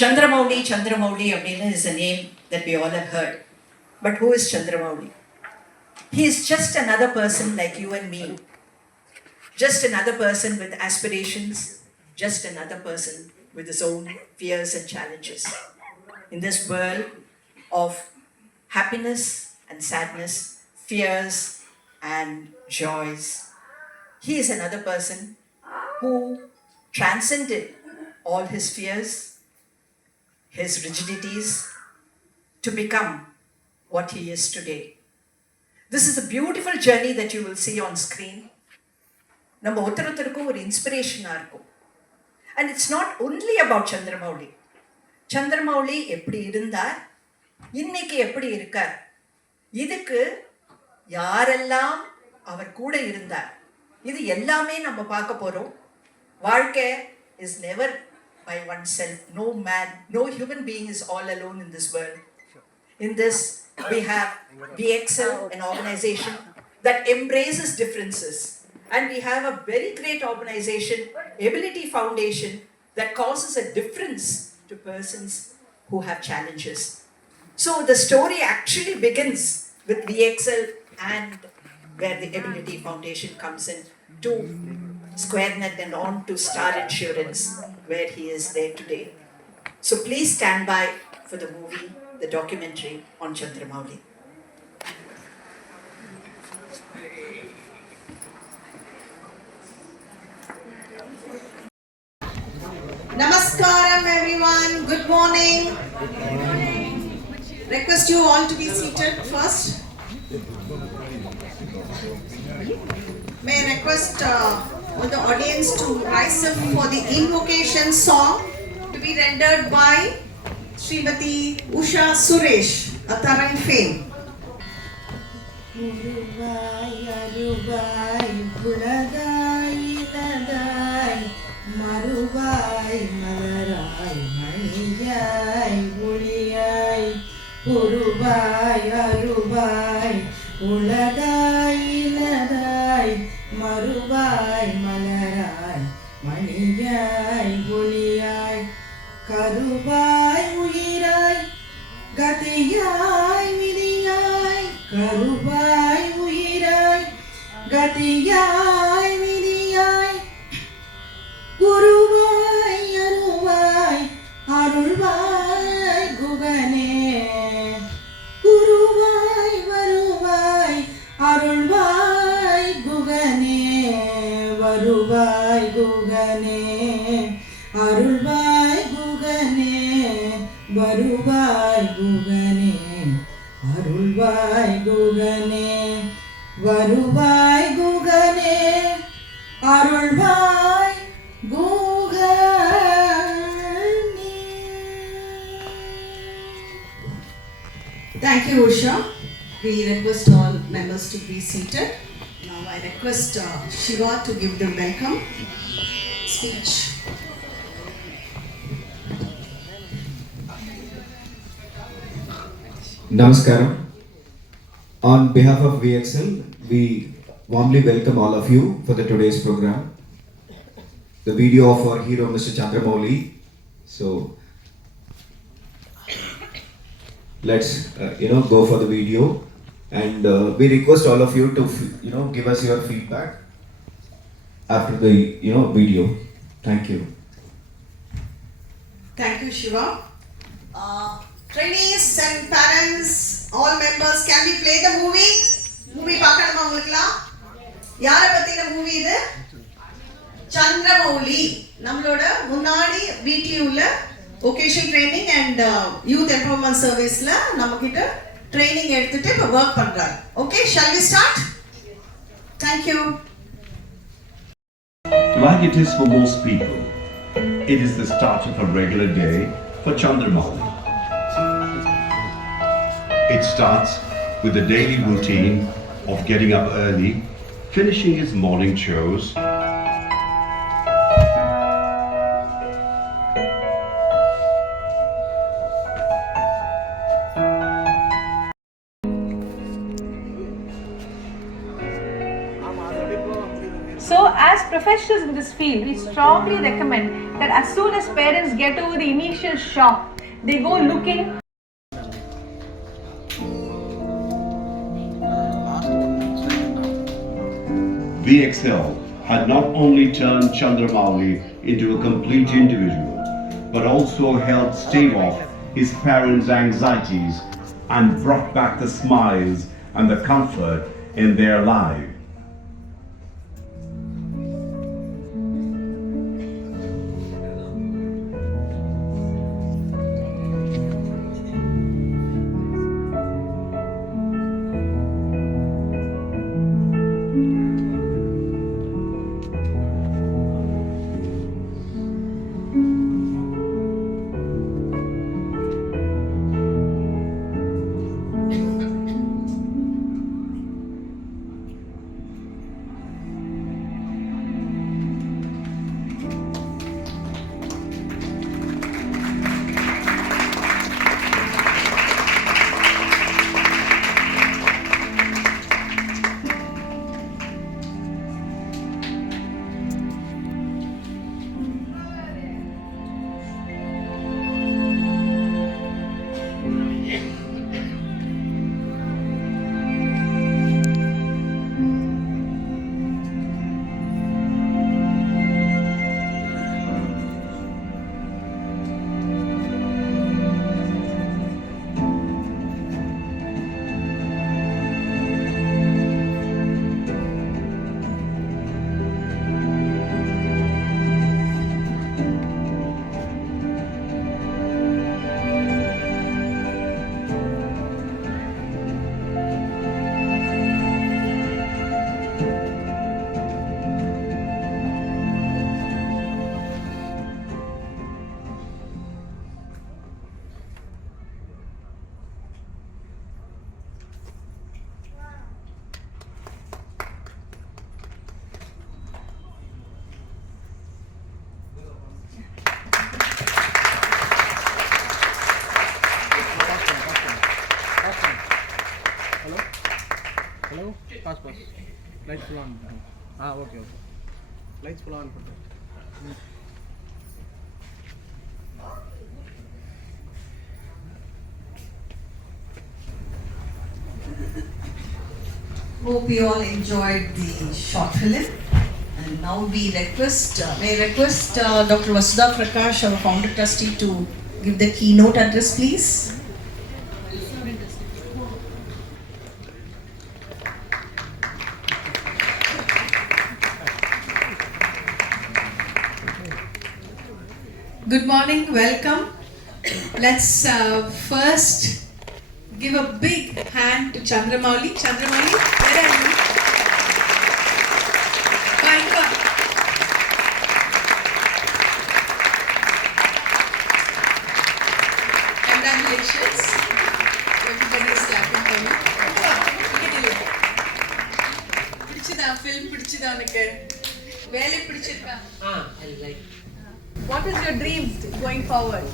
Chandramouli is a name that we all have heard. But who is Chandramouli? He is just another person like you and me. Just another person with aspirations. Just another person with his own fears and challenges. In this world of happiness and sadness, fears and joys, he is another person who transcended all his fears, his rigidities, to become what he is today. This is a beautiful journey that you will see on screen. நம்ம ஒருத்தருக்கும் ஒரு இன்ஸ்பிரேஷனாக இருக்கும். And it's not only about Chandramouli. Chandramouli எப்படி இருந்தார், இன்னைக்கு எப்படி இருக்கார், இதுக்கு யாரெல்லாம் அவர் கூட இருந்தார், இது எல்லாமே நம்ம பார்க்க போறோம். வாழ்க்கை is never by oneself. No man, no human being is all alone in this world. In this, we have VXL, an organization that embraces differences. And we have a very great organization, Ability Foundation, that causes a difference to persons who have challenges. So the story actually begins with VXL and where the Ability Foundation comes in to SquareNet and on to Star Insurance, where he is there today. So please stand by for the movie, the documentary on Chandramouli. Namaskaram everyone, good morning. Request you all to be seated first. May I request all the audience to rise up for the invocation song to be rendered by Srimati Usha Suresh, a Taran fame. Urubai, Arubai, Pulagai, Dadai, Marubai, Malarai, Maniyai, Buliyai, Urubai, Arubai, Pulagai, Dadai, Marubai, Malarai, Maniyai, Buliyai, Karubai, Uyirai, Gatiyai, Vidiyai, Karubai, Uyirai, Gatiyai, Vidiyai, Gurubai, Arubai, Arulbai, Gugane, Gurubai, Varubai, Arulbai, Gugane, Varubai, Gugane, Arulbai, Gugane, Varubai, Gugane, Arulbai, Gugane, Varubai, Gugane, Arulbai, Gugane. Thank you, Usha. We request all members to be seated. Now I request Shiva to give the welcome speech. Namaskaram. On behalf of VXL, we warmly welcome all of you for the today's program. The video of our hero, Mr. Chandramouli. So, let's go for the video, and we request all of you to give us your feedback after the video. Thank you. Thank you, Shiva. Trainees and parents, all members, can we play the movie? Movie பார்க்கணுமா உங்களுக்குலாம்? யாரை பத்தின movie இது? Chandramouli. நம்மளோட முன்னாடி VTUல vocational training and youth empowerment serviceல நம்மகிட்ட training எடுத்துட்டு இப்ப work பண்றாங்க. Okay, shall we start? Thank you. Like it is for most people, it is the start of a regular day for Chandramouli. It starts with the daily routine of getting up early, finishing his morning chores, So as professionals in this field, we strongly recommend that as soon as parents get over the initial shock, they go looking. VXL had not only turned Chandramouli into a complete individual, but also helped stave off his parents' anxieties and brought back the smiles and the comfort in their lives. Hello? Pass. Lights full on. Okay. Lights full on. Hope you all enjoyed the short film. And now we request, may I request Dr. Vasudha Prakash, our founder trustee, to give the keynote address, please. Good morning, welcome. Let's first give a big hand to Chandramouli. Chandramouli, where are you? Come. Congratulations. Everybody is clapping for you. பிடிச்சதா film பிடிச்சதா உனக்கு வேலை பிடிச்சிருக்கா? I like What is your dream going forward?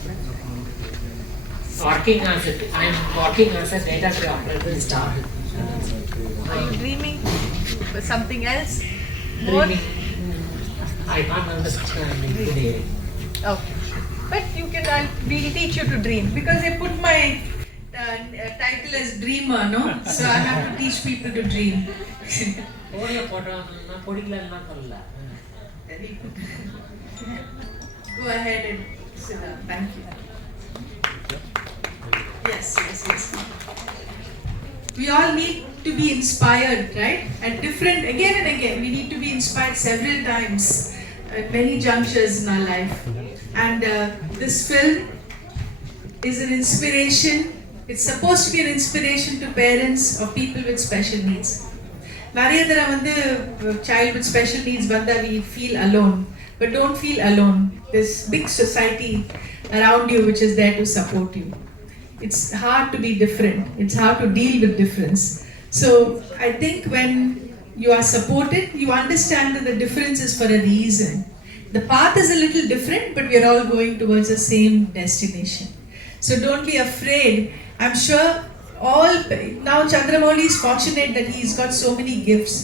I'm working as a data operator staff. Are you dreaming for something else? More? Dreaming. I can't understand today. Okay. But you can, we'll teach you to dream because they put my title as dreamer, no? So I have to teach people to dream. Very good. Go ahead and sit down. Thank you. Yes. We all need to be inspired, right? At different, again and again, we need to be inspired several times at many junctures in our life. And this film is an inspiration. It's supposed to be an inspiration to parents of people with special needs. நிறைய தடவை வந்து child with special needs வந்தா we feel alone. But don't feel alone. There's big society around you which is there to support you. It's hard to be different. It's hard to deal with difference. So I think when you are supported, you understand that the difference is for a reason. The path is a little different, but we are all going towards the same destination. So don't be afraid. I'm sure now Chandramouli is fortunate that he's got so many gifts.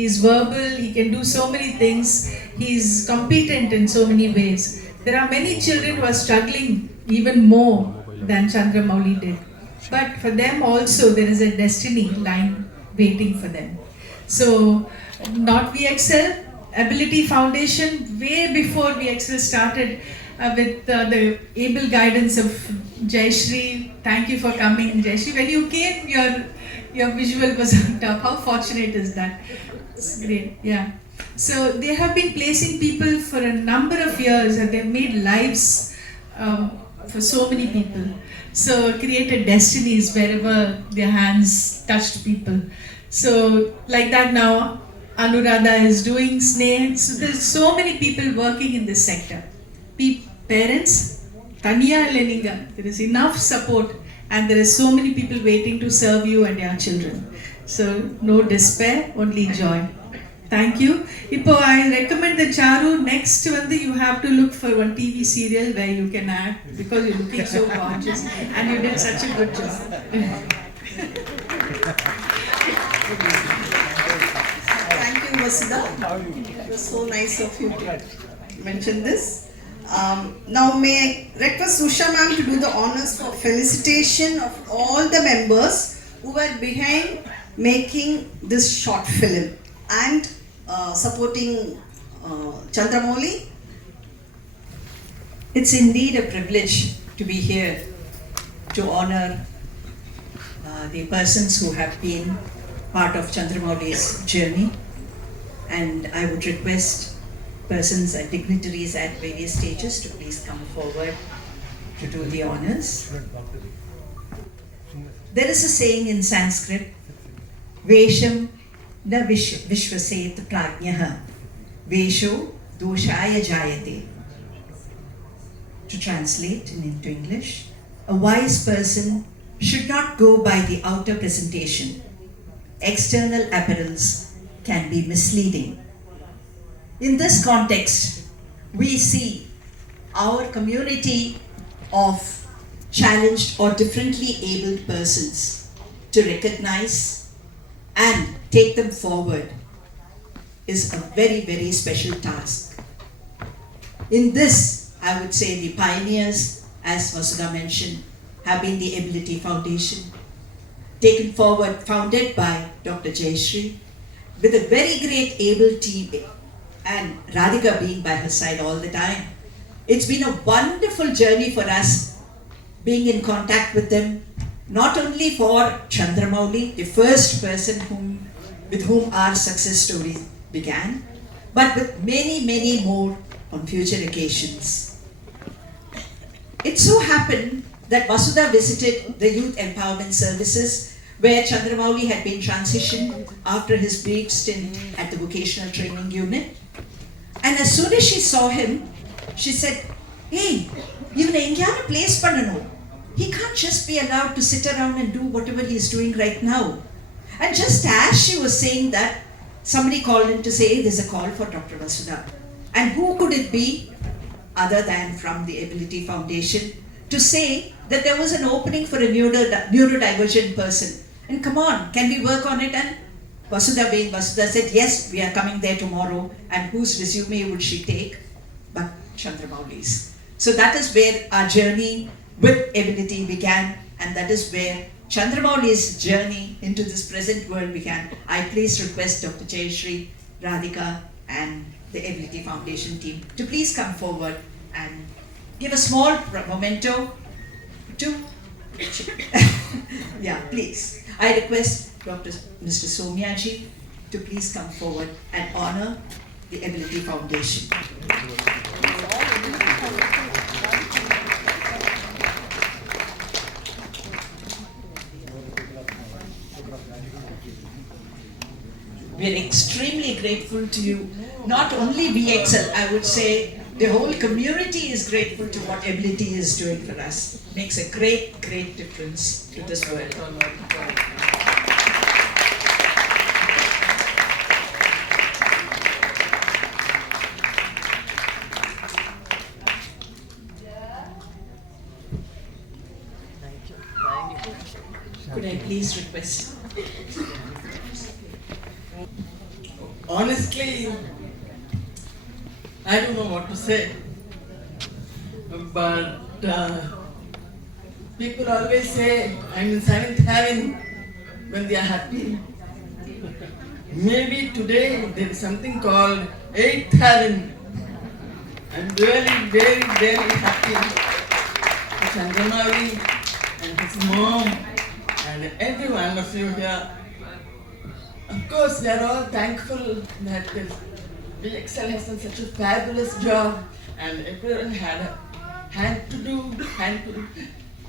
He's verbal, he can do so many things, he's competent in so many ways. There are many children who are struggling even more than Chandramouli did. But for them also, there is a destiny lying waiting for them. So, not VXL, Ability Foundation, way before VXL started, with the able guidance of Jayashree. Thank you for coming, Jayashree. When you came, your visual was on top. How fortunate is that? It's great, yeah. So they have been placing people for a number of years, and they've made lives for so many people. So created destinies wherever their hands touched people. So like that now, Anuradha is doing Sneh. So there's so many people working in this sector. Parents, Tanya Leninga, there is enough support, and there is so many people waiting to serve you and your children. So no despair, only joy. Thank you. Ipo, I recommend the Charu, next one you have to look for one TV serial where you can act, because you're looking so gorgeous and you did such a good job. Thank you, Vasudha. It was so nice of you to mention this. Now may I request Usha ma'am to do the honors for felicitation of all the members who were behind making this short film and supporting Chandramouli. It's indeed a privilege to be here to honor the persons who have been part of Chandramouli's journey, and I would request persons and dignitaries at various stages to please come forward to do the honors. There is a saying in Sanskrit, Vesham na vishvaset prajnaha, Vesho doshaya jayate. To translate into English, a wise person should not go by the outer presentation. External appearance can be misleading. In this context, we see our community of challenged or differently abled persons to recognize and take them forward is a very, very special task. In this, I would say the pioneers, as Vasudha mentioned, have been the Ability Foundation, taken forward, founded by Dr. Jayashree, with a very great able team, and Radhika being by her side all the time. It's been a wonderful journey for us, being in contact with them, not only for Chandramouli, the first person with whom our success story began, but with many, many more on future occasions. It so happened that Vasudha visited the Youth Empowerment Services, where Chandramouli had been transitioned after his brief stint at the Vocational Training Unit. And as soon as she saw him, she said, "Hey, ivane engana place pannano. He can't just be allowed to sit around and do whatever he is doing right now." And just as she was saying that, somebody called in to say, "Hey, there's a call for Dr. Vasudha." And who could it be other than from the Ability Foundation to say that there was an opening for a neurodivergent person. And come on, can we work on it? And Vasudha being Vasudha said, yes, we are coming there tomorrow. And whose resume would she take? But Chandramouli's. So that is where our journey with Ability began, and that is where Chandramouli's journey into this present world began. I please request Dr. Jayashree, Radhika, and the Ability Foundation team to please come forward and give a small memento to yeah, please. I request Mr. Somyaji to please come forward and honor the Ability Foundation. We are extremely grateful to you. Not only VXL, I would say the whole community is grateful to what Ability is doing for us. Makes a great, great difference to this world. Could I please request? honestly, I don't know what to say. But people always say I'm in seventh heaven when they are happy. Maybe today there is something called eighth heaven. I'm really very, very happy for Chandramouli and his mom and every one of you here. Of course, we are all thankful that VXL has done such a fabulous job and everyone had a hand to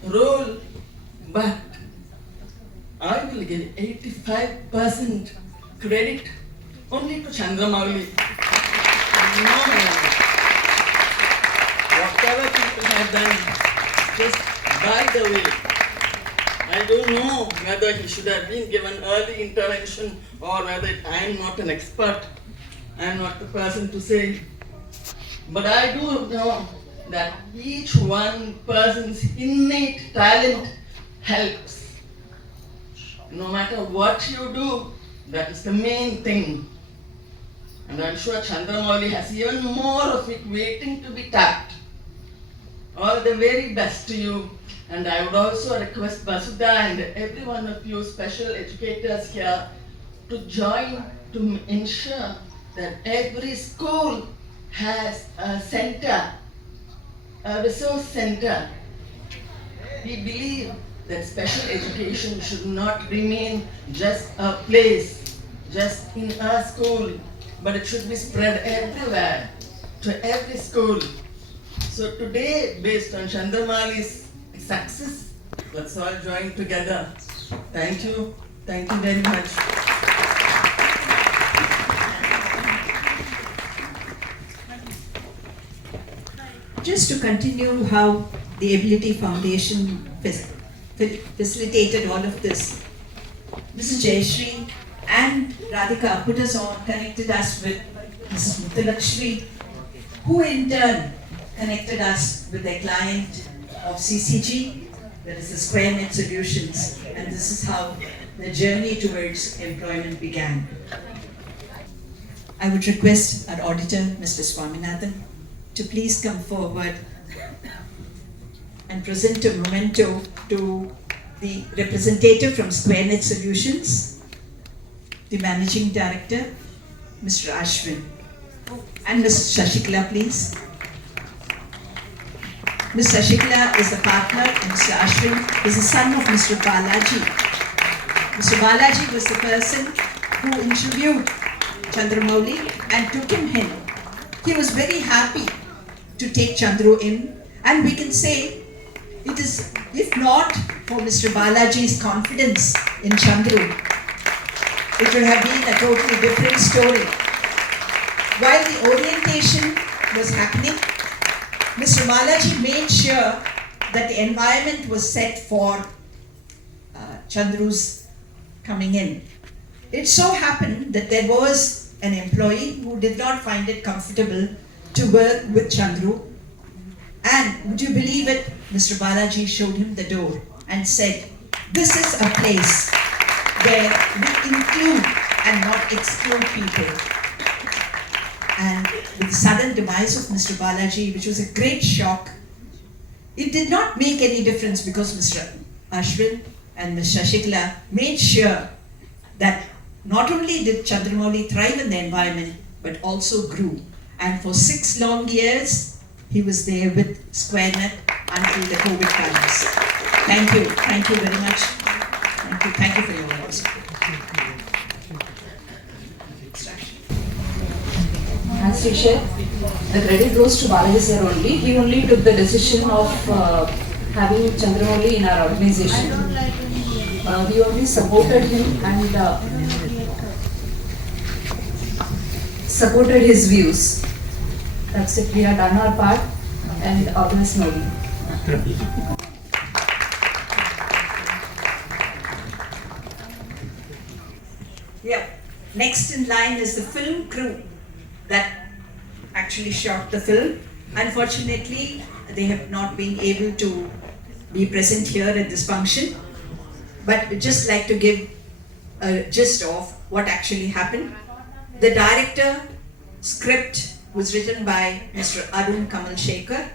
roll, but I will give 85% credit only to Chandramouli. No, whatever people have done, just by the way, I don't know whether he should have been given early intervention or whether I am not an expert. I am not the person to say. But I do know that each one person's innate talent helps. No matter what you do, that is the main thing. And I'm sure Chandramouli has even more of it waiting to be tapped. All the very best to you. And I would also request Basudha and every one of you special educators here to join to ensure that every school has a center, a resource center. We believe that special education should not remain just a place, just in a school, but it should be spread everywhere, to every school. So today, based on Chandramouli's success, let's all join together. Thank you very much. Just to continue how the Ability Foundation facilitated all of this, Mrs. Jayashree and Radhika put us on, connected us with Mrs. Muthulakshmi, who in turn connected us with their client of CCG, that is the Square Net Solutions, and this is how the journey towards employment began. I would request our auditor, Mr. Swaminathan, to please come forward and present a memento to the representative from Square Net Solutions, the managing director, Mr. Ashwin, and Ms. Shashikala, please. Ms. Shashikala is the partner and Mr. Ashwin is the son of Mr. Balaji. Mr. Balaji was the person who interviewed Chandramouli and took him in. He was very happy to take Chandru in, and we can say it is, if not for Mr. Balaji's confidence in Chandru, it would have been a totally different story. While the orientation was happening, Mr. Balaji made sure that the environment was set for Chandru's coming in. It so happened that there was an employee who did not find it comfortable to work with Chandru, and would you believe it, Mr. Balaji showed him the door and said, "This is a place where we include and not exclude people." And with the sudden demise of Mr. Balaji, which was a great shock, it did not make any difference because Mr. Ashwin and Ms. Shashikala made sure that not only did Chandramouli thrive in the environment, but also grew. And for 6 long years, he was there with SquareNet until the COVID times. Thank you very much. Thank you for your words. As we shared, the credit goes to Balaji sir only. He only took the decision of having Chandramouli in our organization. We only supported him and supported his views. That's it. We have done our part and others slowly. Yeah. Next in line is the film crew that actually shot the film. Unfortunately, they have not been able to be present here at this function, but we'd just like to give a gist of what actually happened. The director script was written by Mr. Arun Kamal Shekhar,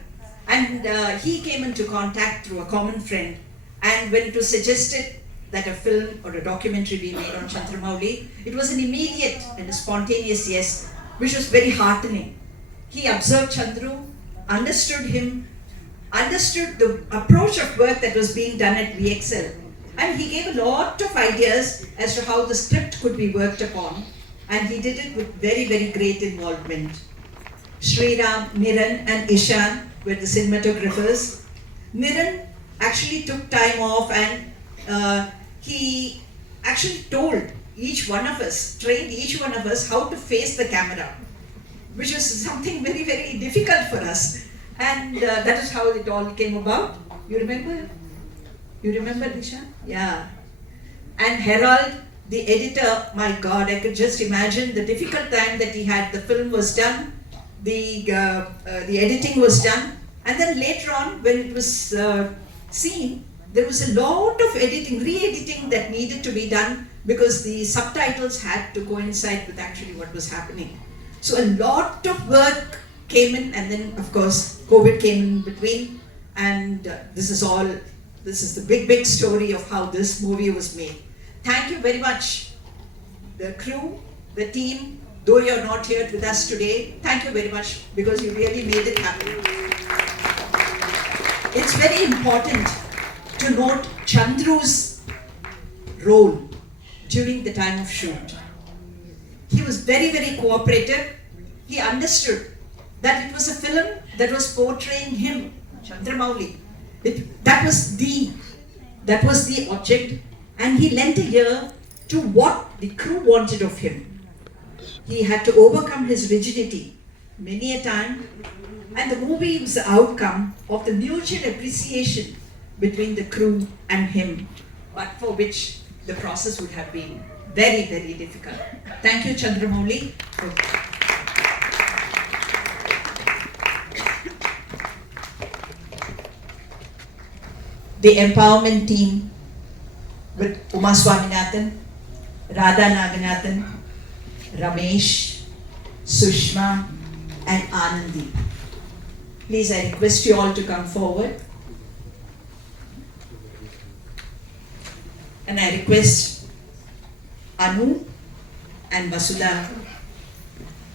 and he came into contact through a common friend. And when it was suggested that a film or a documentary be made on Chandramouli, it was an immediate and a spontaneous yes, which was very heartening. He observed Chandru, understood him, understood the approach of work that was being done at VXL, and he gave a lot of ideas as to how the script could be worked upon, and he did it with very, very great involvement. Sriram, Niran and Ishan were the cinematographers. Niran actually took time off, and he actually told each one of us, trained each one of us how to face the camera, which was something very, very difficult for us. And that is how it all came about. You remember? You remember, Nisha? Yeah. And Herald, the editor, my God, I could just imagine the difficult time that he had. The film was done, the editing was done, and then later on, when it was seen, there was a lot of editing, re-editing that needed to be done because the subtitles had to coincide with actually what was happening. So a lot of work came in, and then of course COVID came in between, and this is the big story of how this movie was made. Thank you very much, the crew, the team. Though you're not here with us today, thank you very much, because you really made it happen. It's very important to note Chandru's role during the time of shoot. He was very, very cooperative. He understood that it was a film that was portraying him, Chandramouli. That was the object, and he lent an ear to what the crew wanted of him. He had to overcome his rigidity many a time, and the movie was the outcome of the mutual appreciation between the crew and him, but for which the process would have been very, very difficult. Thank you, Chandramouli. The empowerment team with Uma Swaminathan, Radha Naganathan, Ramesh, Sushma and Anandi. Please, I request you all to come forward. And I request Anu and Vasudha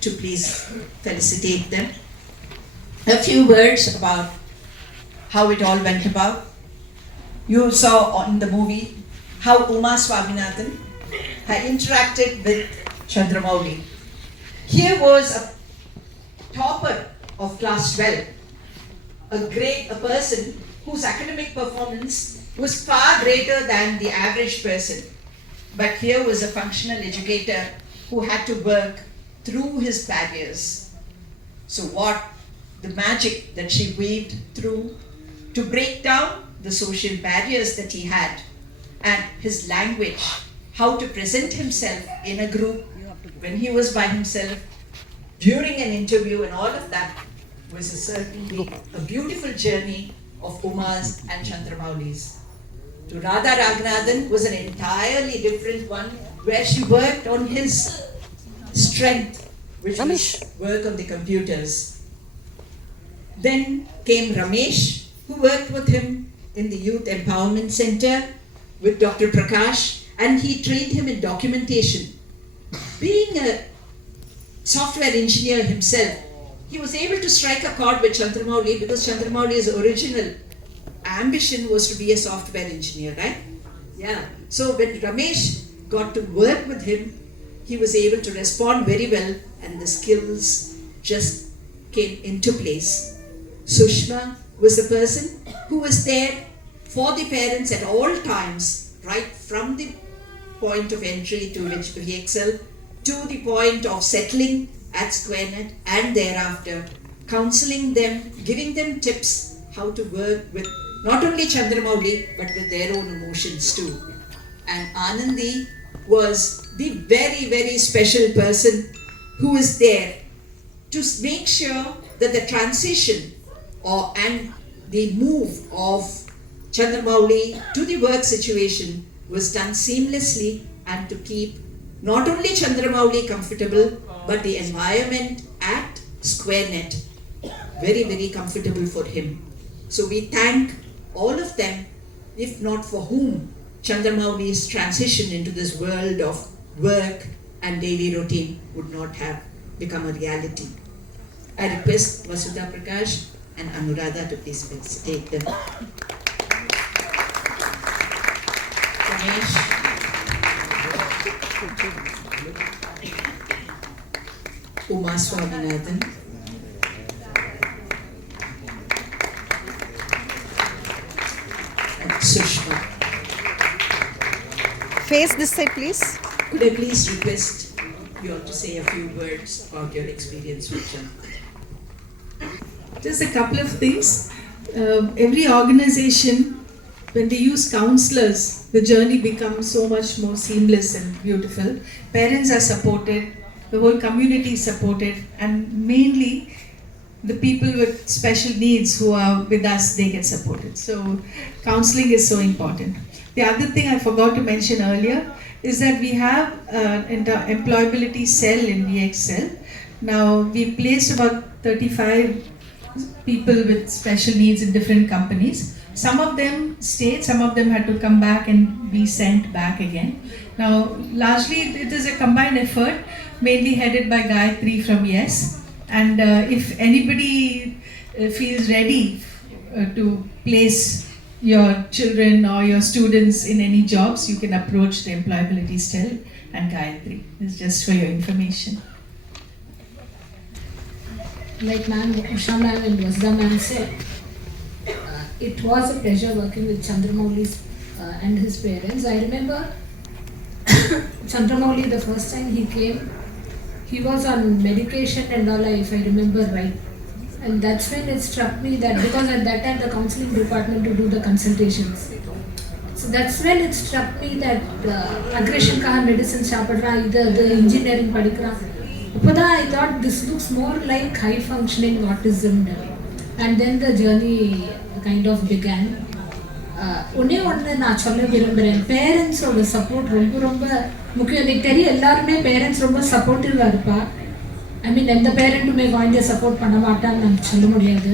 to please felicitate them. A few words about how it all went about. You saw on the movie how Uma Swaminathan had interacted with Chandramouli. Here was a topper of class 12, a person whose academic performance was far greater than the average person. But here was a functional educator who had to work through his barriers. So what the magic that she weaved through to break down the social barriers that he had, and his language, how to present himself in a group when he was by himself, during an interview, and all of that was certainly a beautiful journey of Uma's and Chandramauli's. To Radha Raghunathan was an entirely different one, where she worked on his strength, which was work on the computers. Then came Ramesh, who worked with him in the Youth Empowerment Center with Dr. Prakash, and he trained him in documentation. Being a software engineer himself, he was able to strike a chord with Chandramouli, because Chandramauli's original ambition was to be a software engineer, right? Yeah. So when Ramesh got to work with him, he was able to respond very well, and the skills just came into place. Sushma was the person who was there for the parents at all times, right from the point of entry to which VXL to the point of settling at SquareNet, and thereafter counseling them, giving them tips how to work with not only Chandramouli but with their own emotions too. And Anandi was the very, very special person who is there to make sure that the transition and the move of Chandramouli to the work situation was done seamlessly, and to keep not only Chandramouli comfortable, but the environment at SquareNet very, very comfortable for him. So we thank all of them, if not for whom Chandramouli's transition into this world of work and daily routine would not have become a reality. I request Vasudha Prakash and Anuradha to please take them. Ganesh. Uma Swaminathan. And Sushma. Face this side, please. Could I please request you all to say a few words about your experience with Chandra? Just a couple of things. Every organization, when they use counselors, the journey becomes so much more seamless and beautiful. Parents are supported, the whole community is supported, and mainly the people with special needs who are with us, they get supported. So counseling is so important. The other thing I forgot to mention earlier is that we have an employability cell in VXL. Now we placed about 35 people with special needs in different companies. Some of them stayed, some of them had to come back and be sent back again. Now largely it is a combined effort, mainly headed by Gayatri from YES. And if anybody feels ready to place your children or your students in any jobs, you can approach the employability cell and Gayatri. It's just for your information. Like Usha ma'am and Vasudha ma'am said, it was a pleasure working with Chandramouli and his parents. I remember Chandramouli, the first time he came, he was on medication and all, if I remember right. And that's when it struck me that, because at that time the counseling department to do the consultations. So that's when it struck me that aggression ka medicine sapadra, the engineering padikra. I thought this looks more like high functioning autism. And then the journey kind of began. ஒன்னே ஒன்று நான் சொல்ல விரும்புகிறேன், பேரண்ட்ஸோட support ரொம்ப ரொம்ப முக்கியம். எனக்கு தெரியும் எல்லாருமே பேரண்ட்ஸ் ரொம்ப சப்போர்ட்டிவாக இருப்பா. ஐ மீன் எந்த பேரண்ட்டுமே குழந்தைய சப்போர்ட் பண்ண மாட்டான்னு நம்ம சொல்ல முடியாது.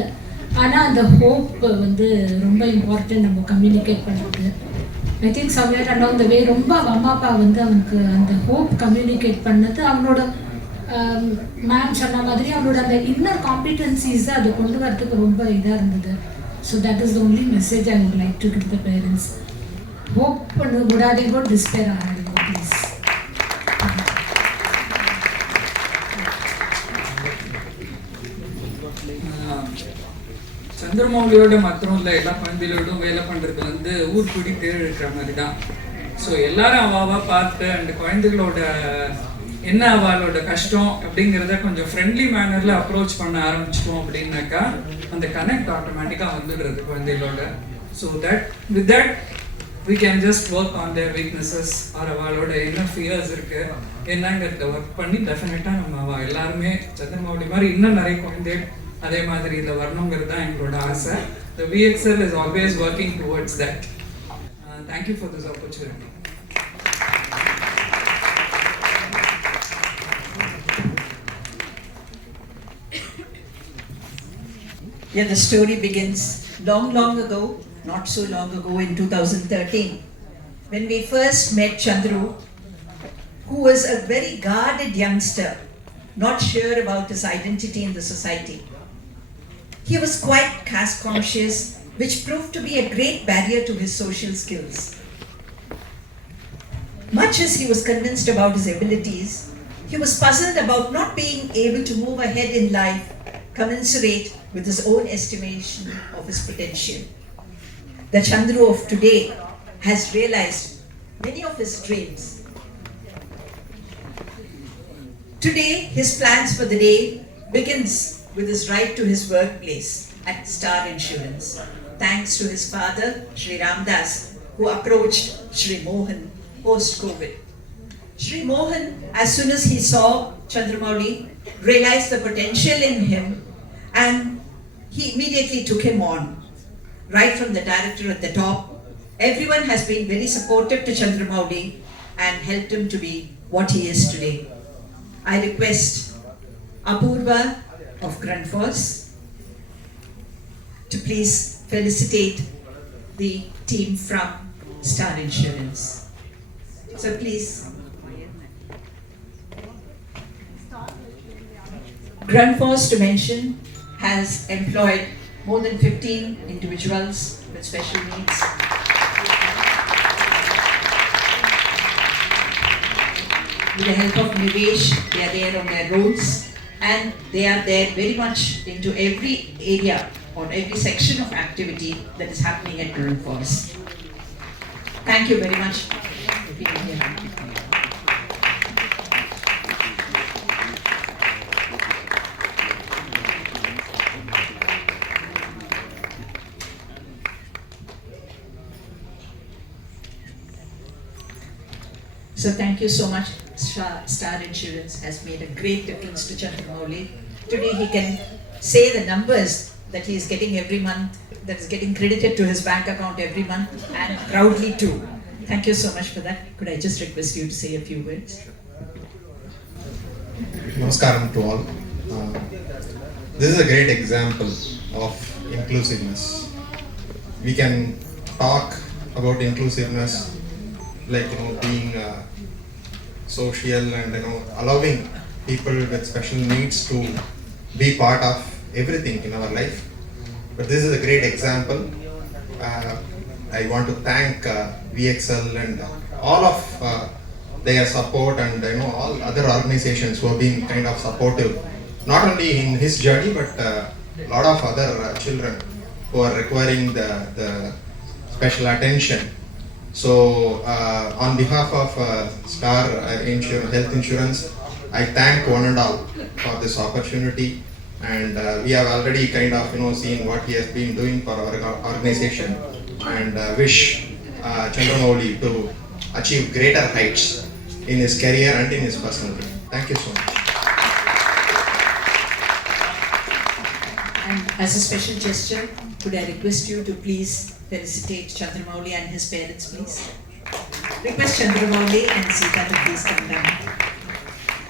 ஆனால் அந்த ஹோப் வந்து ரொம்ப இம்பார்ட்டன்ட் நம்ம கம்யூனிகேட் பண்ணுறது. I think somewhere along the way ரொம்ப அம்மா அப்பா வந்து அவனுக்கு அந்த ஹோப் கம்யூனிகேட் பண்ணது அவனோட மேம் சொன்ன மாதிரி அவனோட அந்த இன்னர் காம்பிடன்சிஸ் அதை கொண்டு வரதுக்கு ரொம்ப இதாக இருந்தது. So that is the only message I would like to give the parents. Hope பண்ணு விடாதீங்கோ, டிஸ்பேர் ஆகாதீங்கோ ப்ளீஸ். சந்திரமௌலியோட மாத்திரம் இல்லை, எல்லா குழந்தைகளோடும் வேலை பண்ணுறது வந்து ஊர் கூடி தேர் இருக்கிற மாதிரி தான். ஸோ எல்லாரும் அவாவா பார்த்து அந்த குழந்தைகளோட என்ன அவளோட கஷ்டம் அப்படிங்கிறத கொஞ்சம் ஃப்ரெண்ட்லி மேனரில் அப்ரோச் பண்ண ஆரம்பிச்சிட்டோம் அப்படின்னாக்கா அந்த கனெக்ட் ஆட்டோமேட்டிக்காக வந்துடுறது குழந்தைகளோட. So that with that we can just work on their weaknesses or அவளோட என்ன ஃபியர்ஸ் இருக்குது என்னங்கிறத ஒர்க் பண்ணி டெஃபினட்டாக நம்ம எல்லாருமே சந்திரமௌலி மாதிரி இன்னும் நிறைய குழந்தைகள் அதே மாதிரி இதில் வரணுங்கிறது தான் எங்களோட ஆசை. The VXL is always working towards that. Thank you for this opportunity. Yeah, the story begins long ago, not so long ago in 2013, when we first met Chandru, who was a very guarded youngster, not sure about his identity in the society. He was quite caste conscious, which proved to be a great barrier to his social skills. Much as he was convinced about his abilities, he was puzzled about not being able to move ahead in life commensurate with his own estimation of his potential. The Chandru of today has realized many of his dreams. Today, his plans for the day begins with his ride to his workplace at Star Insurance, thanks to his father, Shri Ramdas, who approached Shri Mohan post-COVID. Shri Mohan, as soon as he saw Chandramouli, realized the potential in him and he immediately took him on. Right from the director at the top, everyone has been very supportive to Chandramouli and helped him to be what he is today. I request Apurva of Grundfos to please felicitate the team from Star Insurance. So please. Grundfos, to mention, has employed more than 15 individuals with special needs. With the help of Nivesh, they are there on their roads, and they are there very much into every area or every section of activity that is happening at Grundfos. Thank you very much for being here. So thank you so much. Star Insurance has made a great difference to Chandramouli. Today he can say the numbers that he is getting every month, that is getting credited to his bank account every month, and proudly too. Thank you so much for that. Could I just request you to say a few words? Namaskaram to all. This is a great example of inclusiveness. We can talk about inclusiveness like being social and allowing people with special needs to be part of everything in our life. But this is a great example. I want to thank VXL and all of their support and all other organizations who have been kind of supportive, not only in his journey but a lot of other children who are requiring the special attention. So on behalf of Star Health Insurance, I thank one and all for this opportunity, and we have already kind of seen what he has been doing for our organization, and wish Chandramouli to achieve greater heights in his career and in his personal life. Thank you so much. And as a special gesture, could I request you to please felicitate Chandramouli and his parents, please? Request Chandramouli and Sita to please come down.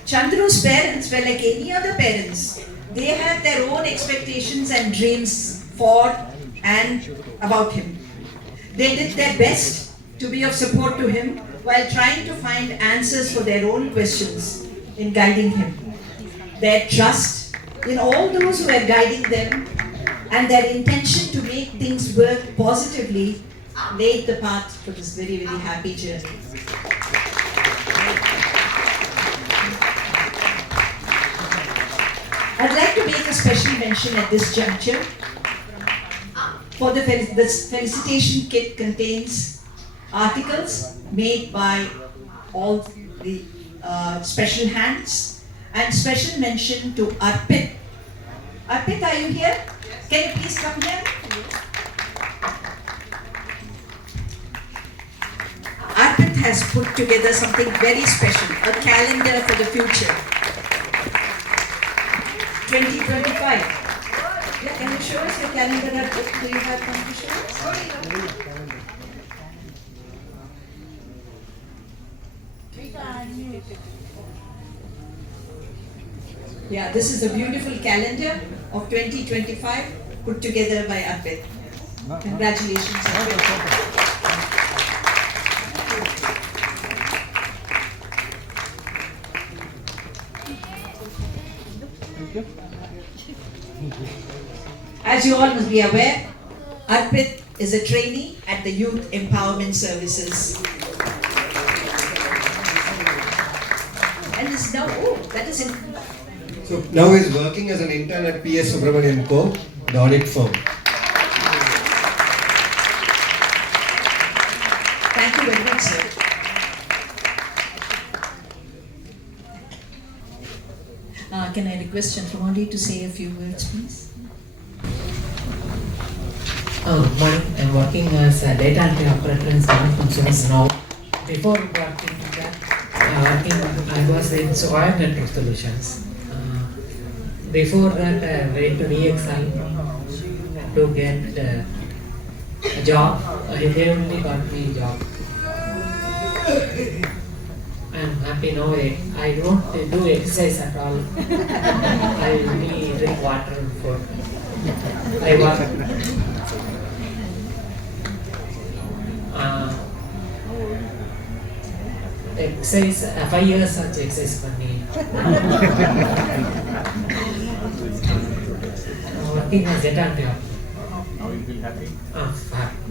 Chandru's parents were like any other parents. They had their own expectations and dreams for and about him. They did their best to be of support to him while trying to find answers for their own questions in guiding him. Their trust in all those who were guiding them and their intention to make things work positively laid the path for this very, very happy journey. I'd like to make a special mention at this juncture. For this felicitation kit contains articles made by all the special hands, and special mention to Arpit. Arpit, are you here? Can you please come here? Arpit has put together something very special, a calendar for the future. 2025. Yeah, can you show us your calendar, Arpit? Do you have one to show us? Yeah, this is a beautiful calendar of 2025 put together by Arpit. Congratulations, Arpit. As you all must be aware, Arpit is a trainee at the Youth Empowerment Services. And is now, that is in. So now he is working as an intern at PS Subramanian Co., the audit firm. Thank you very much, sir. Can I request Chandramouli to say a few words, please? Good morning. I'm working as a data entry operator in Star Insurance now. Before working that, I was in Soil Network Solutions. Before that, I went to VXL to get a job. They only got me a job. I'm happy now. I don't do exercise at all. I only drink water and food. I walk. Exercise 5 years ஆச்சு exercise பண்ணி. Working as data entry. Now you feel happy? Happy.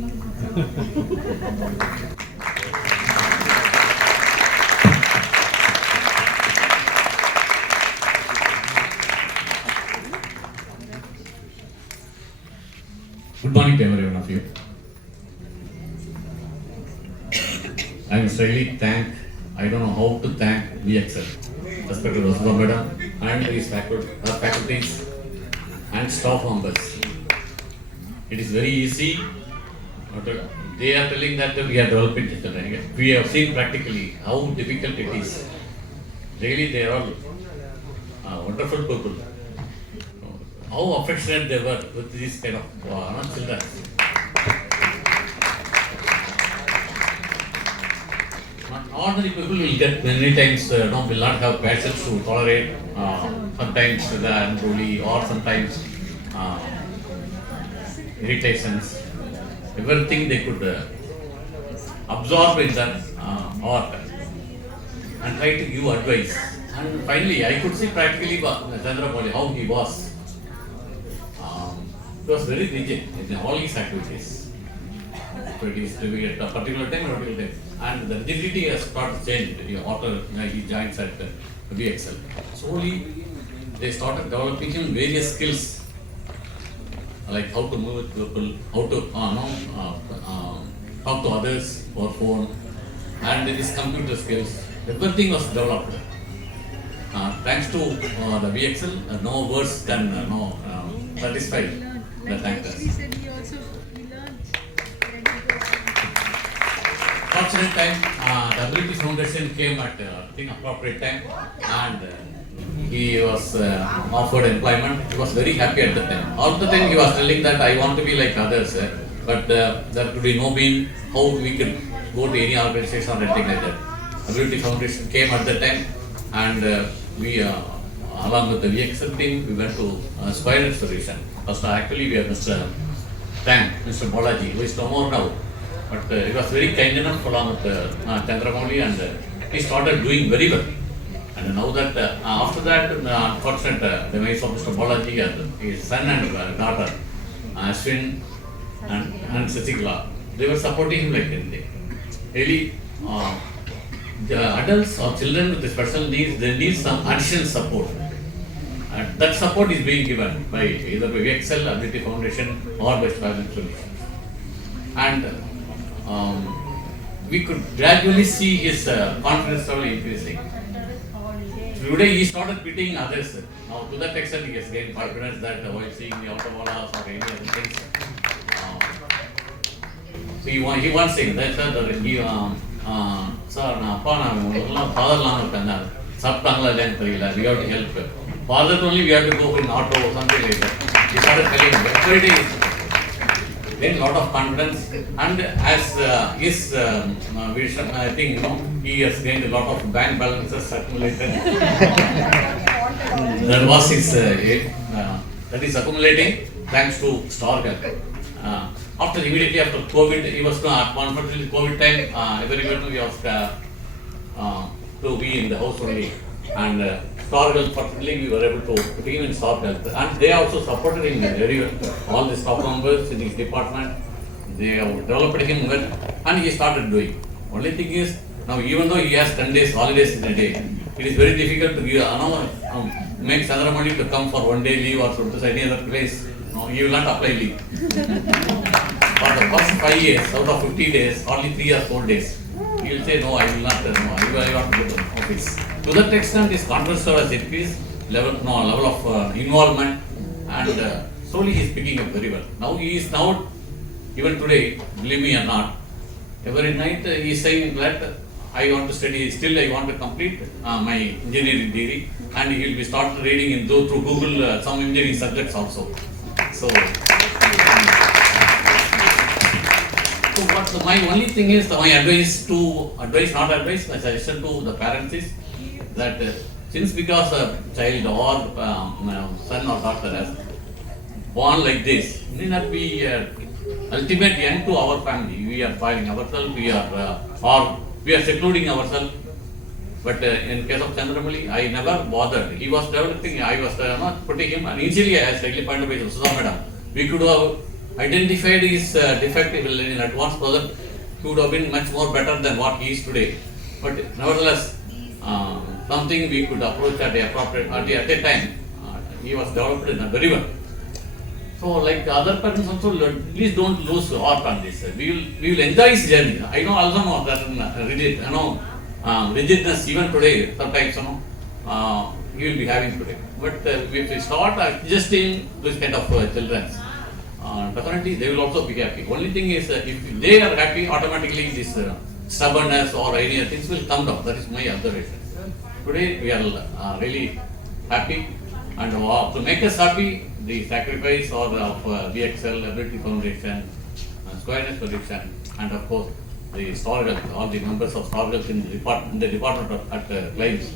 Good morning to every one of you. I must really thank, I don't know how to thank VXL, respected Rosba Madam and his faculties and staff members. It is very easy. They are telling that we are developing Chennai. We have seen practically how difficult it is. Really, they are all wonderful people. How affectionate they were with these kind of children. Ordinary people will get many times will not have patience to tolerate sometimes the unruly or sometimes irritations. Everything they could absorb in that art and try to give advice. And finally, I could see practically Chandramouli how he was. He was very rigid in all his activities. So it is to be at a particular time or a particular time. And the rigidity has started to change after he joins at VXL. Slowly, they started developing him various skills, like how to move with people, how to talk to others over phone, and his computer skills. Everything was developed. Thanks to the VXL, no words can satisfy the thankers. Fortunate time, the Benevity Foundation came at appropriate time, and he was offered employment. He was very happy at the time. All the time he was telling that I want to be like others, but there could be no mean how we could go to any organization or anything like that. The Benevity Foundation came at the time, and we, along with the VXL team, we went to Square Solution. First, actually, we have Mr. Bolaji, who is no more now. But he was very kind enough along with Chandramouli, and he started doing very well. And now that, after that, unfortunately, the wife of Mr. Bolaji and his son and daughter, Ashwin and Sathikla, they were supporting him like anything. Really, the adults or children with special needs, they need some additional support. And that support is being given by either by VXL, Benevity Foundation, or by Square Solutions. And we could gradually see his confidence level increasing. Today he started pitying others. Now to that extent he has gained confidence that while seeing the autowalas or any other things. So he once saying that sir, father we have to help. Father only we have to go in auto or something like that. He started telling him every day. Then lot of confidence, and as his vision, I think he has gained a lot of bank balances accumulated. That was his that is accumulating thanks to Star Health. Immediately after COVID, he was unfortunately COVID time. Everyone we was to be in the house only, and Star Health, fortunately, we were able to put him in Star Health, and they also supported him very well. All the staff members in his department, they have developed him well, and he started doing. Only thing is, now even though he has 10 days holidays in a day, it is very difficult to give, make Chandramouli to come for 1 day leave or to any other place. No, he will not apply leave. For the first 5 years, out of 50 days, only 3 or 4 days. He will say, no, I will not, I want to go to office. To that extent, his confidence level has increased, level of involvement, and slowly he is picking up very well. Now he is even today, believe me or not, every night he is saying that I want to study, still I want to complete my engineering degree, and he will be started reading through Google some engineering subjects also. So, So what my only thing is, my suggestion to the parents is that since because a child or son or daughter has born like this, may not be ultimate end to our family. We are filing ourselves, we are secluding ourselves. But in case of Chandramouli, I never bothered. He was developing, I was not putting him, and initially as rightly pointed out by Sathyam madam, we could have identified his defect in advance further. He would have been much more better than what he is today. But nevertheless, something we could approach at a at a time. He was developed in a very well. So like other parents also, please don't lose heart on this. We will enjoy his journey. I know also know that rigidness even today, sometimes he will be having today. But if we start adjusting this kind of children, definitely they will also be happy. Only thing is if they are happy, automatically this stubbornness or any other things will come down. That is my observation. Today we are really happy, and to make us happy, the sacrifice of VXL, Ability Foundation, Squareness Foundation, and of course the Storgal, all the members of Storgal in the department at Claims,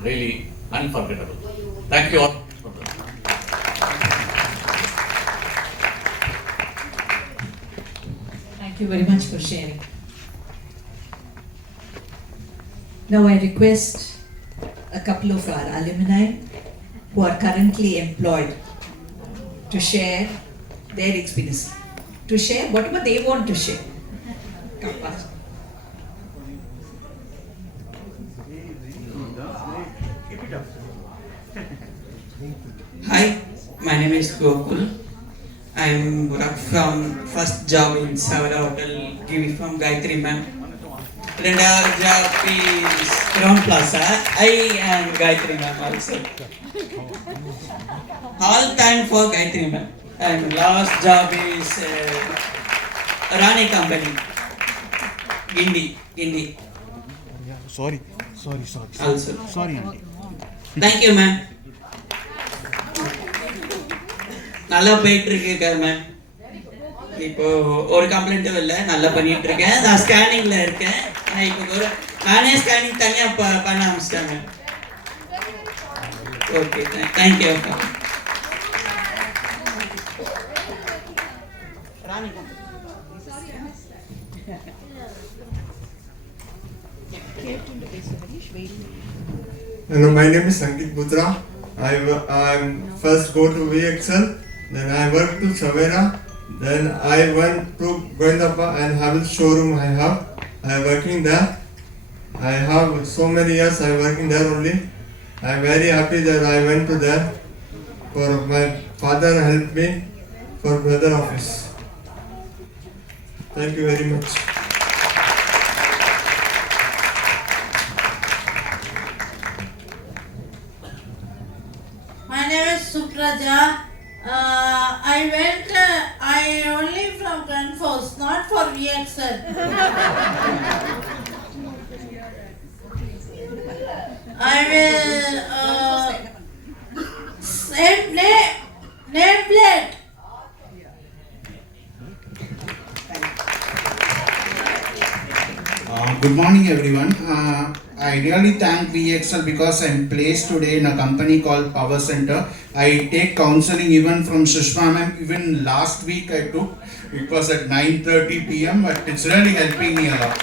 really unforgettable. Thank you all. Thank you very much for sharing. Now I request a couple of our alumni who are currently employed to share their experience, to share whatever they want to share. Come on. Hi, my name is Gokul. I'm work from first job in Savara Hotel, giving from Gayatri ma'am. Rendavar job is Crown Plaza. I am Gayatri ma'am also. All time for Gayatri ma'am. And last job is Rani company. Gindi. Sorry. Also. Sorry, auntie. Thank you ma'am. நல்லா போயிட்டு இருக்கு ma'am. இப்போ ஒரு கம்ப்ளைண்ட்டும் இல்லை, நல்லா பண்ணிட்டு இருக்கேன். நான் ஸ்கேனிங்ல இருக்கேன். நான் இப்போ நானே ஸ்கேனிங் தனியா பண்ண ஆரம்பிச்சிட்டேன். Okay, thank you. Hello, my name is Sankit Putra. I first go to VXL, then I work to Savera, then I went to Goindappa and Havells showroom I am working there. I have so many years I am working there only. I am very happy that I went to there, for my father helped me for brother office. Thank you very much. My name is Supraja. I only from Glenforce, not for VXL. I will name plate. Good morning everyone. I really thank VXL because I'm placed today in a company called Power Center. I take counseling even from Sushma ma'am. Even last week I took, it was at 9:30 p.m. but it's really helping me a lot.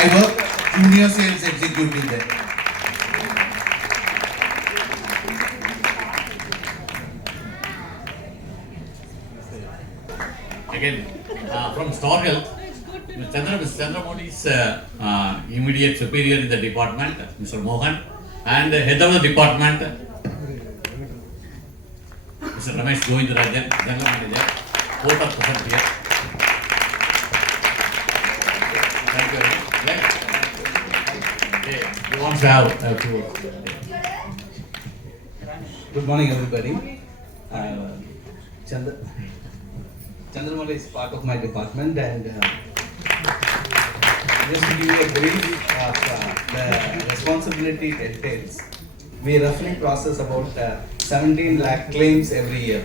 I work junior sales executive there. Again, from Storgal, Chandramouli's immediate superior in the department, Mr. Mohan, and head of the department, Mr. Ramesh Govindarajan, General Manager, both are present here. Thank you very much. You want to have a few words? Good morning, everybody. Chandramouli is part of my department, and just to give you a brief of the responsibility it entails, we roughly process about 17 lakh claims every year.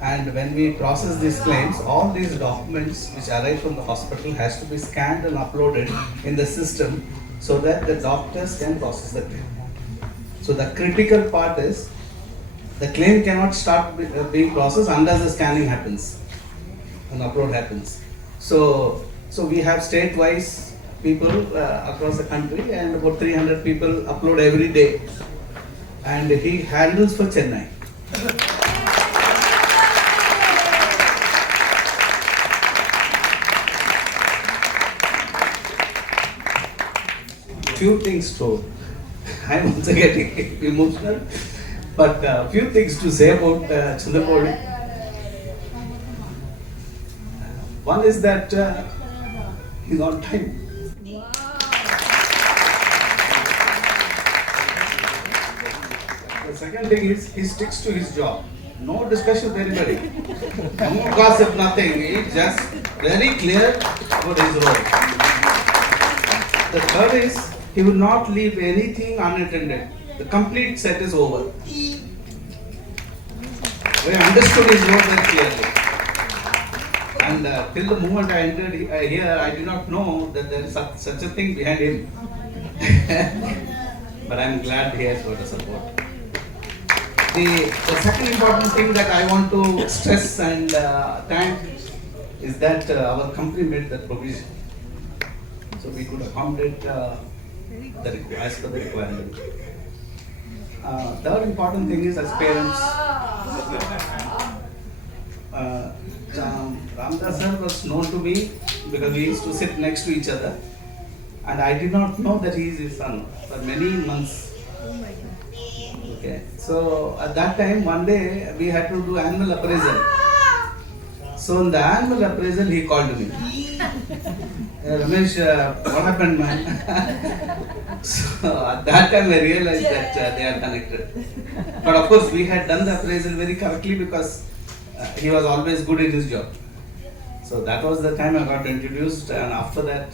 And when we process these claims, all these documents which arrive from the hospital has to be scanned and uploaded in the system so that the doctors can process the claim. So the critical part is the claim cannot start being processed unless the scanning happens and upload happens. So we have state-wise people across the country, and about 300 people upload every day, and he handles for Chennai. Few things to, I'm also getting emotional, but few things to say about Chandramouli. One is that he's on time. The second thing is he sticks to his job. No discussion with anybody. No gossip, nothing. He's just very clear about his role. The third is he will not leave anything unattended. The complete set is over. He understood his role very clearly. And till the moment I entered here, I did not know that there is such a thing behind him. But I am glad he has got a support. The second important thing that I want to stress and thank is that our company made that provision. So we could accommodate as per the requirement. Third important thing is as parents, Ramdas sir was known to me because we used to sit next to each other, and I did not know that he is his son for many months. Okay, so at that time, one day we had to do annual appraisal. So in the annual appraisal, he called me. Ramesh, what happened, man? So at that time I realized that they are connected. But of course, we had done the appraisal very correctly because he was always good in his job. So that was the time I got introduced, and after that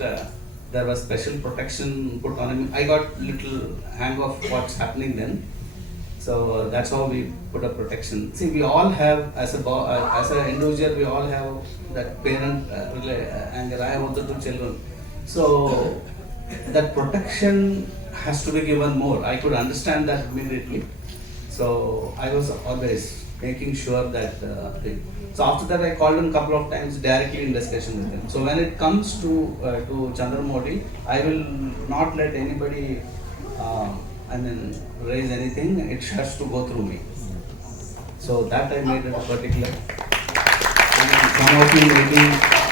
there was special protection put on him. I got little hang of what's happening then. So that's how we put a protection. See, we all have, as an individual, we all have that parent anger. I have also 2 children. So that protection has to be given more. I could understand that immediately. So I was always making sure that thing. So after that, I called him a couple of times directly in discussion with him. So when it comes to Chandramouli, I will not let anybody raise anything. It has to go through me. So that I made it a particular. Some of you may be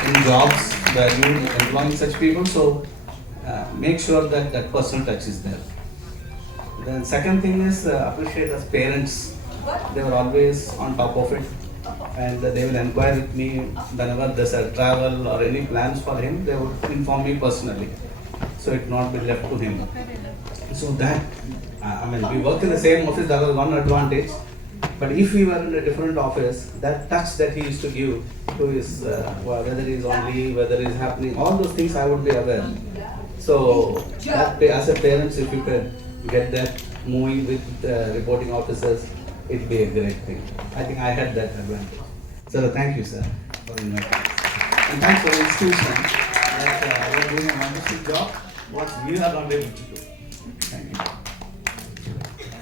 in jobs where you are employing such people, so make sure that that personal touch is there. Then second thing is appreciate as parents. They were always on top of it, and they will inquire with me whenever there's a travel or any plans for him. They would inform me personally, so it not be left to him. So that, we work in the same office, that was one advantage. But if we were in a different office, that touch that he used to give to his, whether he's on leave, whether he's happening, all those things I would be aware. So, that, as a parents, if you could get that moving with reporting officers, it'd be a great thing. I think I had that advantage. So, thank you, sir, for inviting us. And thanks for the institution that we're doing a wonderful job, what we are not able to do. Thank you.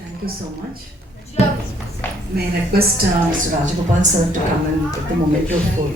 Thank you so much. May I request Mr. Rajagopal sir to come and take the memento for.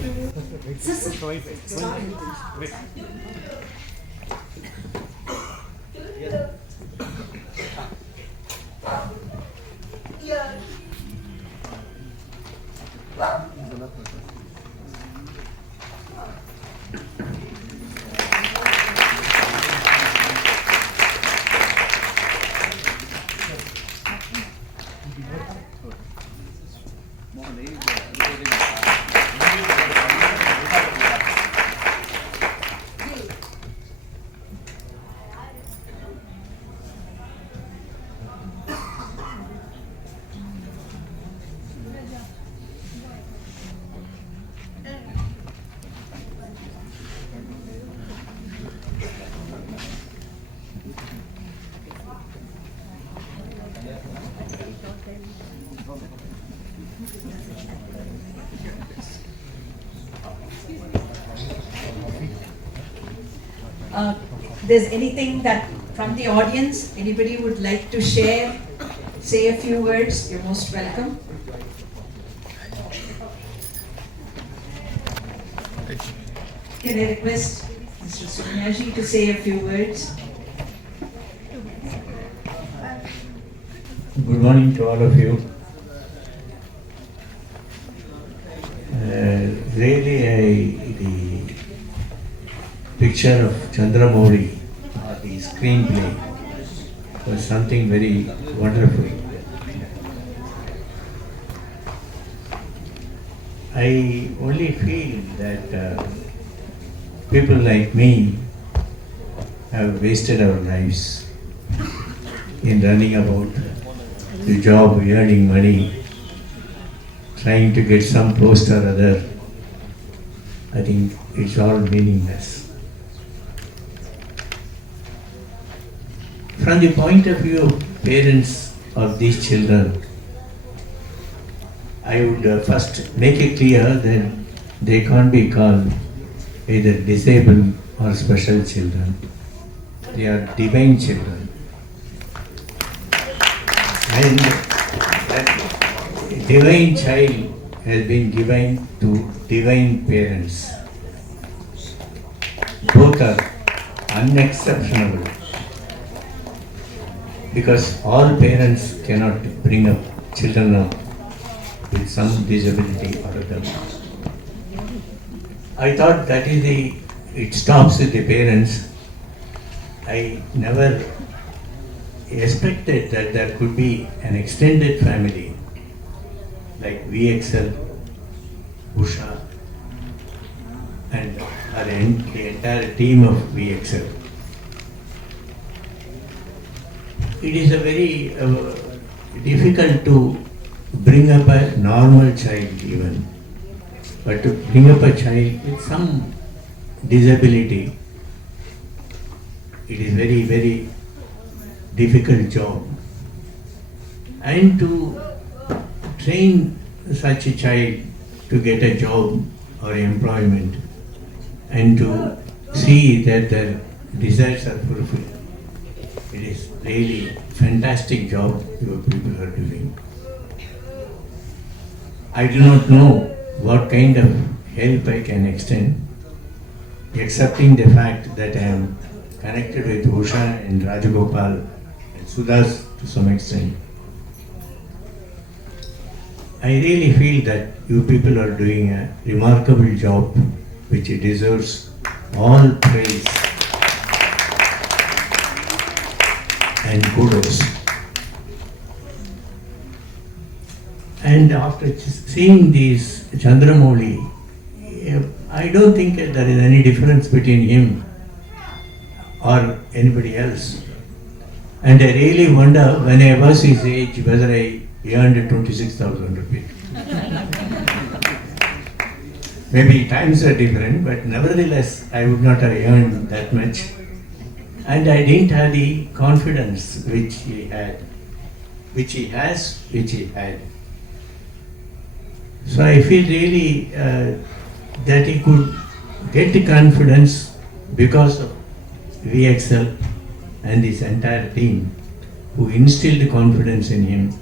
there's anything that from the audience, anybody would like to share, say a few words, you're most welcome. Can I request Mr. Somyaji to say a few words? Good morning to all of you. Really, the picture of Chandramouli, the screenplay, was something very wonderful. I only feel that people like me have wasted our lives in running about the job, earning money, trying to get some post or other. I think it's all meaningless. From the point of view of parents of these children, I would first make it clear that they can't be called either disabled or special children. They are divine children. And that divine child has been given to divine parents. Both are unexceptionable, because all parents cannot bring up children up with some disability or other. I thought that is it stops with the parents. I never expected that there could be an extended family like VXL, Usha, and the entire team of VXL. It is a very difficult to bring up a normal child even, but to bring up a child with some disability, it is very, very difficult job. And to train such a child to get a job or employment and to see that their desires are fulfilled, it is really fantastic job your people are doing. I do not know what kind of help I can extend, accepting the fact that I am connected with Usha and Rajagopal and Sudhas to some extent. I really feel that you people are doing a remarkable job which deserves all praise and kudos. And after seeing these Chandramouli, I don't think there is any difference between him or anybody else. And I really wonder, when I was his age, whether I earned 26,000 rupees. Maybe times are different, but nevertheless, I would not have earned that much. And I didn't have the confidence which he had, which he has, which he had. So I feel really that he could get the confidence because of VXL and this entire team who instilled confidence in him,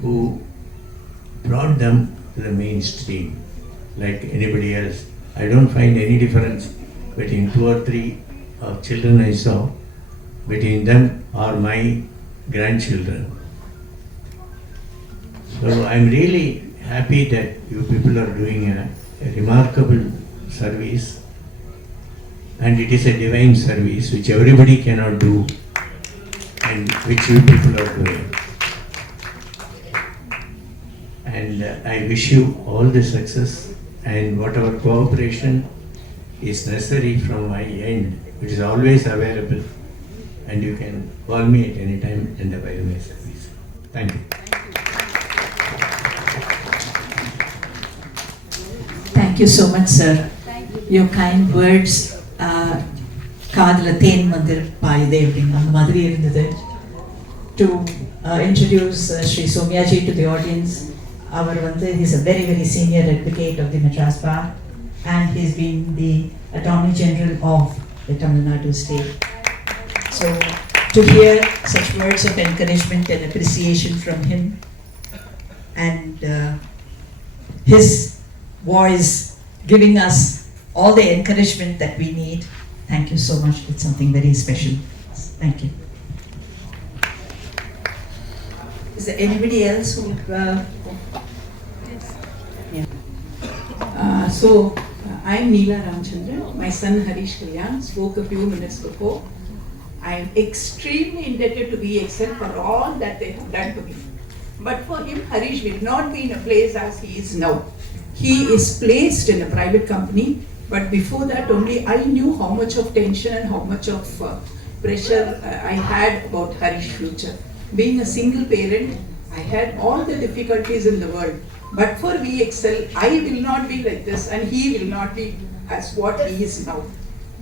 who brought them to the mainstream like anybody else. I don't find any difference between 2 or 3 of children I saw, between them or my grandchildren. So I'm really happy that you people are doing a remarkable service, and it is a divine service which everybody cannot do and which you people are doing. And I wish you all the success, and whatever cooperation is necessary from my end, which is always available, and you can call me at any time and avail my service. Thank you. Thank you so much, sir. Your kind words, காதுல தேன் வந்து பாயுதே அப்படின்னு அந்த மாதிரி இருந்தது. To introduce Sri Somyaji to the audience. He's a very, very senior advocate of the Madras Bar, and he's been the Attorney General of the Tamil Nadu state. So to hear such words of encouragement and appreciation from him, and his voice giving us all the encouragement that we need, thank you so much. It's something very special. Thank you. Is there anybody else who? I'm Neela Ramchandran. My son Harish Kalyan spoke a few minutes before. I am extremely indebted to VXL for all that they have done to me. But for him, Harish will not be in a place as he is now. He is placed in a private company, but before that only I knew how much of tension and how much of pressure I had about Harish's future. Being a single parent, I had all the difficulties in the world. But for VXL, I will not be like this and he will not be as what he is now.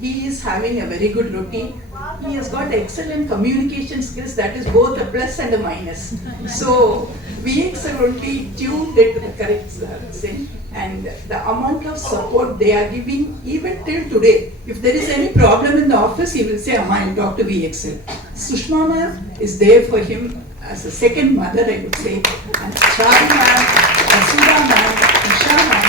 He is having a very good routine. He has got excellent communication skills, that is both a plus and a minus. So VXL only tuned it to the correct thing, and the amount of support they are giving even till today. If there is any problem in the office, he will say, Amma, I'll talk to VXL. Sushma ma'am is there for him as a second mother, I would say. And Charu ma'am, Asura ma'am, Isha ma'am,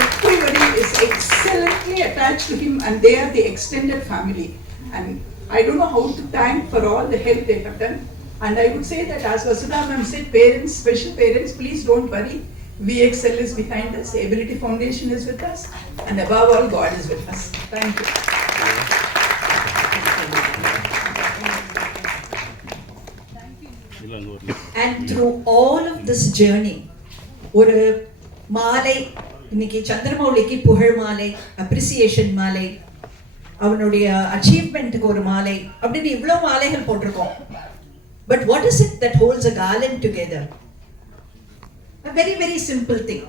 everybody is excellently attached to him and they are the extended family. And I don't know how to thank for all the help they have done. And I would say that as Vasudha ma'am said, parents, special parents, please don't worry. VXL is behind us, Ability Foundation is with us, and above all, God is with us. Thank you. And through all of this journey, ஒரு மாலை இன்னைக்கு சந்திரமௌலிக்கு புகழ் மாலை, appreciation மாலை, அவனுடைய அச்சீவ்மெண்ட்டுக்கு ஒரு மாலை அப்படின்னு இவ்வளோ மாலைகள் போட்டிருக்கோம். But what is it that holds a garland together? A very, very simple thing.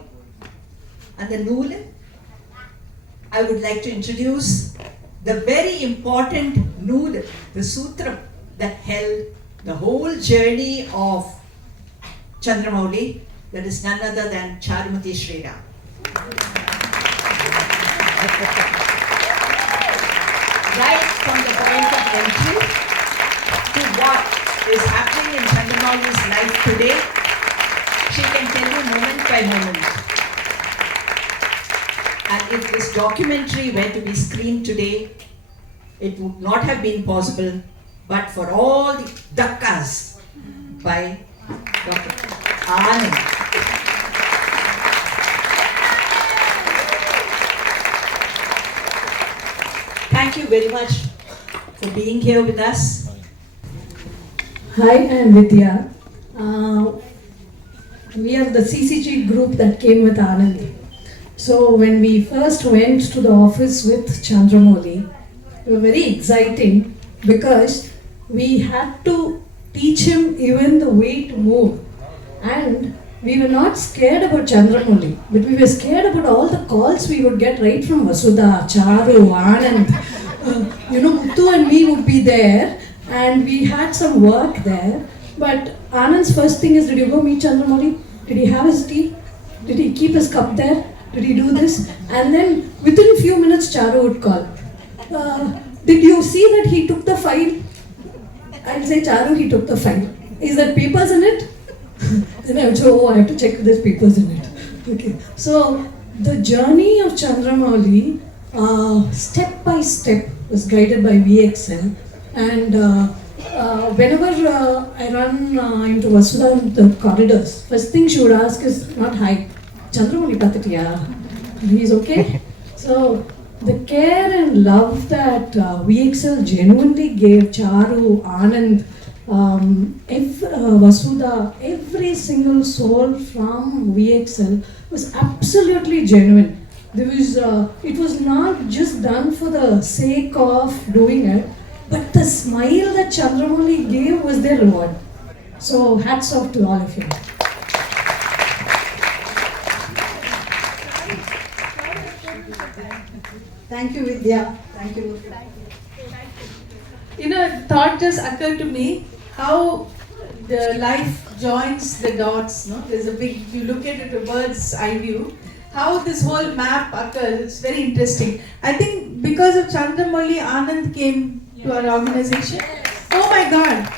And the nூல், I would like to introduce the very important nூல், the sutram that held the whole journey of Chandramouli, that is none other than Charumati Sriram. Right from the point of entry to what is happening in Chandramouli's life today, she can tell you moment by moment. And if this documentary were to be screened today, it would not have been possible but for all the dakkas by Dr. Anand. Thank you very much for being here with us. Hi, I am Vidya. We are the CCG group that came with Anand. So when we first went to the office with Chandramouli, it was very exciting because we had to teach him even the way to move. And we were not scared about Chandramouli, but we were scared about all the calls we would get right from Vasudha, Charu, Anand. Muthu and me would be there and we had some work there. But Anand's first thing is, did you go meet Chandramouli? Did he have his tea? Did he keep his cup there? Did he do this? And then within a few minutes, Charu would call. Did you see that he took the file? I'll say, Charu, he took the file. Is there papers in it? Then I would say, oh, I have to check if there's papers in it. Okay. So the journey of Chandramouli, step by step, was guided by VXL. And whenever I run into Vasudha in the corridors, first thing she would ask is not hi, Chandramouli pathitiya? He's okay? So the care and love that VXL genuinely gave Charu, Anand, Vasudha, every single soul from VXL was absolutely genuine. It was not just done for the sake of doing it, but the smile that Chandramouli gave was their reward. So hats off to all of you. Thank you, Vidya. Thank you. A thought just occurred to me how the life joins the dots. No, there's a big. You look at it a bird's eye view. how this whole map occurs. It's very interesting. I think because of Chandramouli, Anand came to our organization. Oh my God.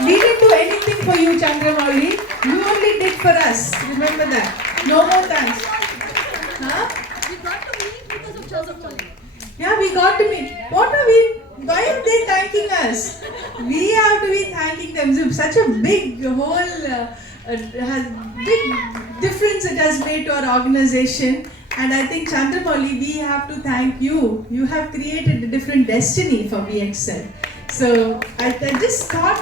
We didn't do anything for you, Chandramouli. You only did for us. Remember that. No more thanks. Huh? We got to meet because of Chandramouli. Yeah, we got to meet. Why are they thanking us? We have to be thanking them. So such a big whole, big difference it has made to our organization. And I think Chandramouli, we have to thank you. You have created a different destiny for VXL. So I just thought,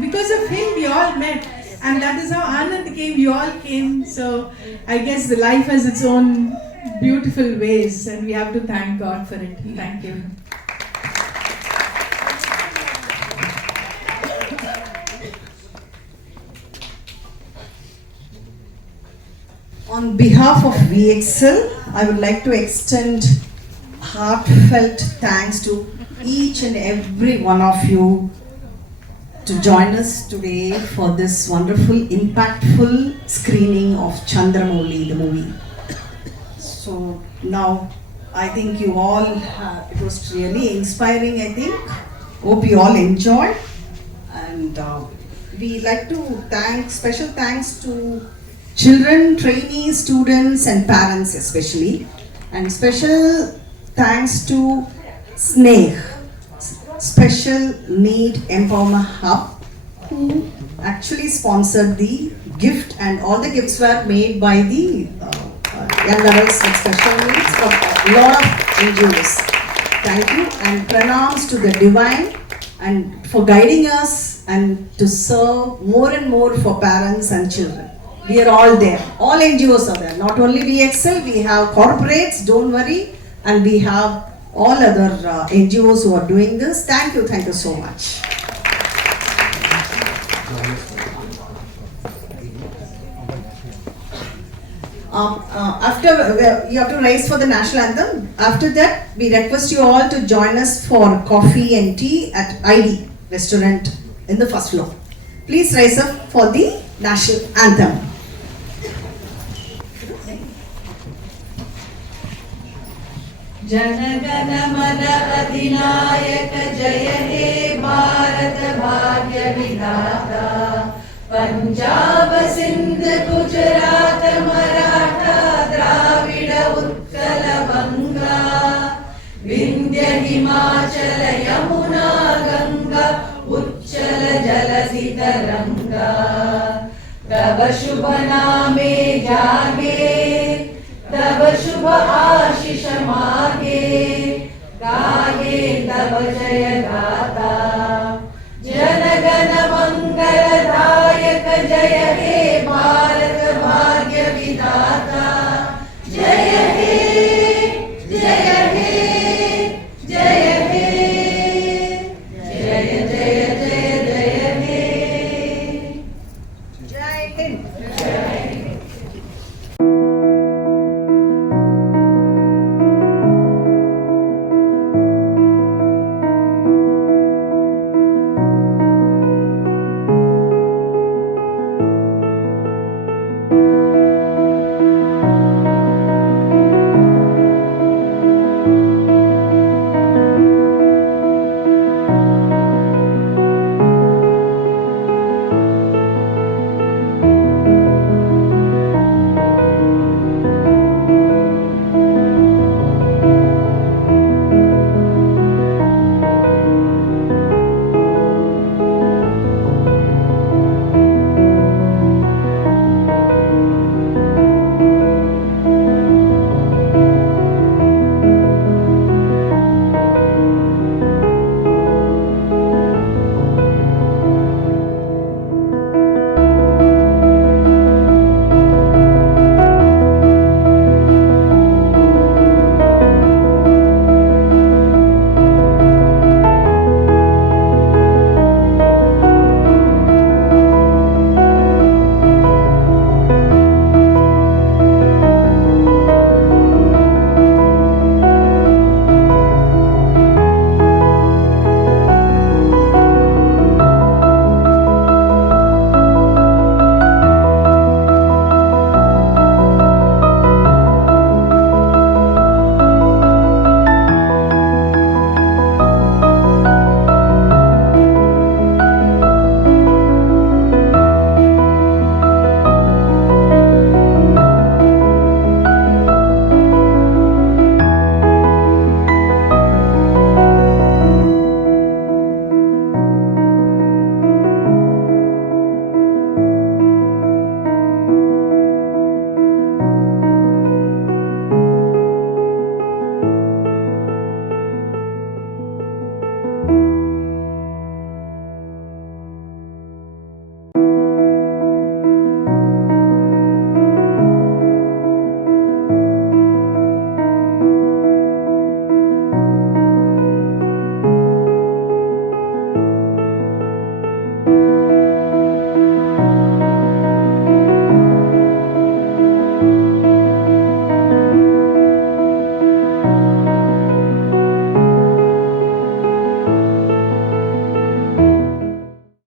because of him we all met. And that is how Anand came, you all came. So I guess the life has its own beautiful ways and we have to thank God for it. Thank you. On behalf of VXL, I would like to extend heartfelt thanks to each and every one of you to join us today for this wonderful, impactful screening of Chandramouli, the movie. So now, I think you all, it was really inspiring, I think. Hope you all enjoyed. And we like to thank, special thanks to children, trainees, students and parents especially. And special thanks to SNEH, Special Need Empowerment Hub, who actually sponsored the gift, and all the gifts were made by the young adults with special needs from a lot of NGOs. Thank you and pranams to the Divine and for guiding us and to serve more and more for parents and children. We are all there. All NGOs are there. Not only VXL, we have corporates, don't worry, and we have all other NGOs who are doing this. Thank you so much. After you have to rise for the national anthem. After that, we request you all to join us for coffee and tea at ID restaurant in the first floor. Please rise up for the national anthem. जनगण मन अधिनायक जय हे भारत भाग्य विधाता पंजाब सिंध गुजरात मराठा द्राविड उत्कल बंगा विंध्य हिमाचल यमुना गंगा उच्चल जलधि तरंगा तब शुभ नामे जागे तब शुभ आशीष मागे गाये तब जय गाता